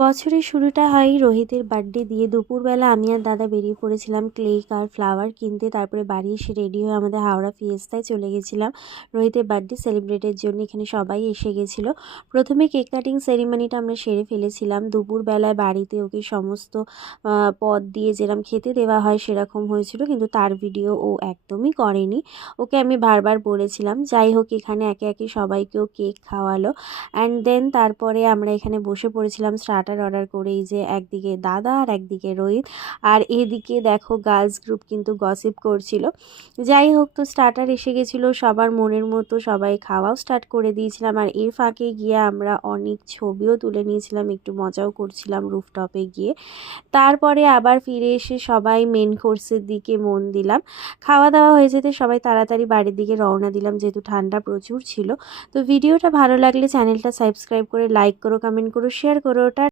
বছরের শুরুটা হয় রোহিতের বার্থডে দিয়ে। দুপুরবেলা আমি আর দাদা বেরিয়ে পড়েছিলাম কেক আর ফ্লাওয়ার কিনতে। তারপরে বাড়ি এসে রেডি হয়ে আমাদের হাওড়া ফিয়েস্তায় চলে গেছিলাম রোহিতের বার্থডে সেলিব্রেটের জন্য। এখানে সবাই এসে গেছিলো। প্রথমে কেক কাটিং সেরিমনিটা আমরা সেরে ফেলেছিলাম। দুপুরবেলায় বাড়িতে ওকে সমস্ত পদ দিয়ে যেরকম খেতে দেওয়া হয় সেরকম হয়েছিল, কিন্তু তার ভিডিও ও একদমই করেনি। ওকে আমি বারবার বলেছিলাম। যাই হোক, এখানে একে একে সবাইকেও কেক খাওয়ালো। অ্যান্ড দেন তারপরে আমরা এখানে বসে পড়েছিলাম স্টার্টার অর্ডার করে। এই যে একদিকে দাদা আর একদিকে রোহিত, আর এদিকে দেখো গার্লস গ্রুপ কিন্তু গসিপ করছিল। যাই হোক, তো স্টার্টার এসে গেছিলো, সবার মনের মতো সবাই খাওয়াও স্টার্ট করে দিয়েছিলাম। আর এর ফাঁকে গিয়ে আমরা অনেক ছবিও তুলে নিয়েছিলাম, একটু মজাও করছিলাম রুফটপে গিয়ে। তারপরে আবার ফিরে এসে সবাই মেন কোর্সের দিকে মন দিলাম। খাওয়া দাওয়া হয়ে যেতে সবাই তাড়াতাড়ি বাড়ির দিকে রওনা দিলাম, যেহেতু ঠান্ডা প্রচুর ছিল। তো ভিডিওটা ভালো লাগলে চ্যানেলটা সাবস্ক্রাইব করে লাইক করো, কমেন্ট করো, শেয়ার করো।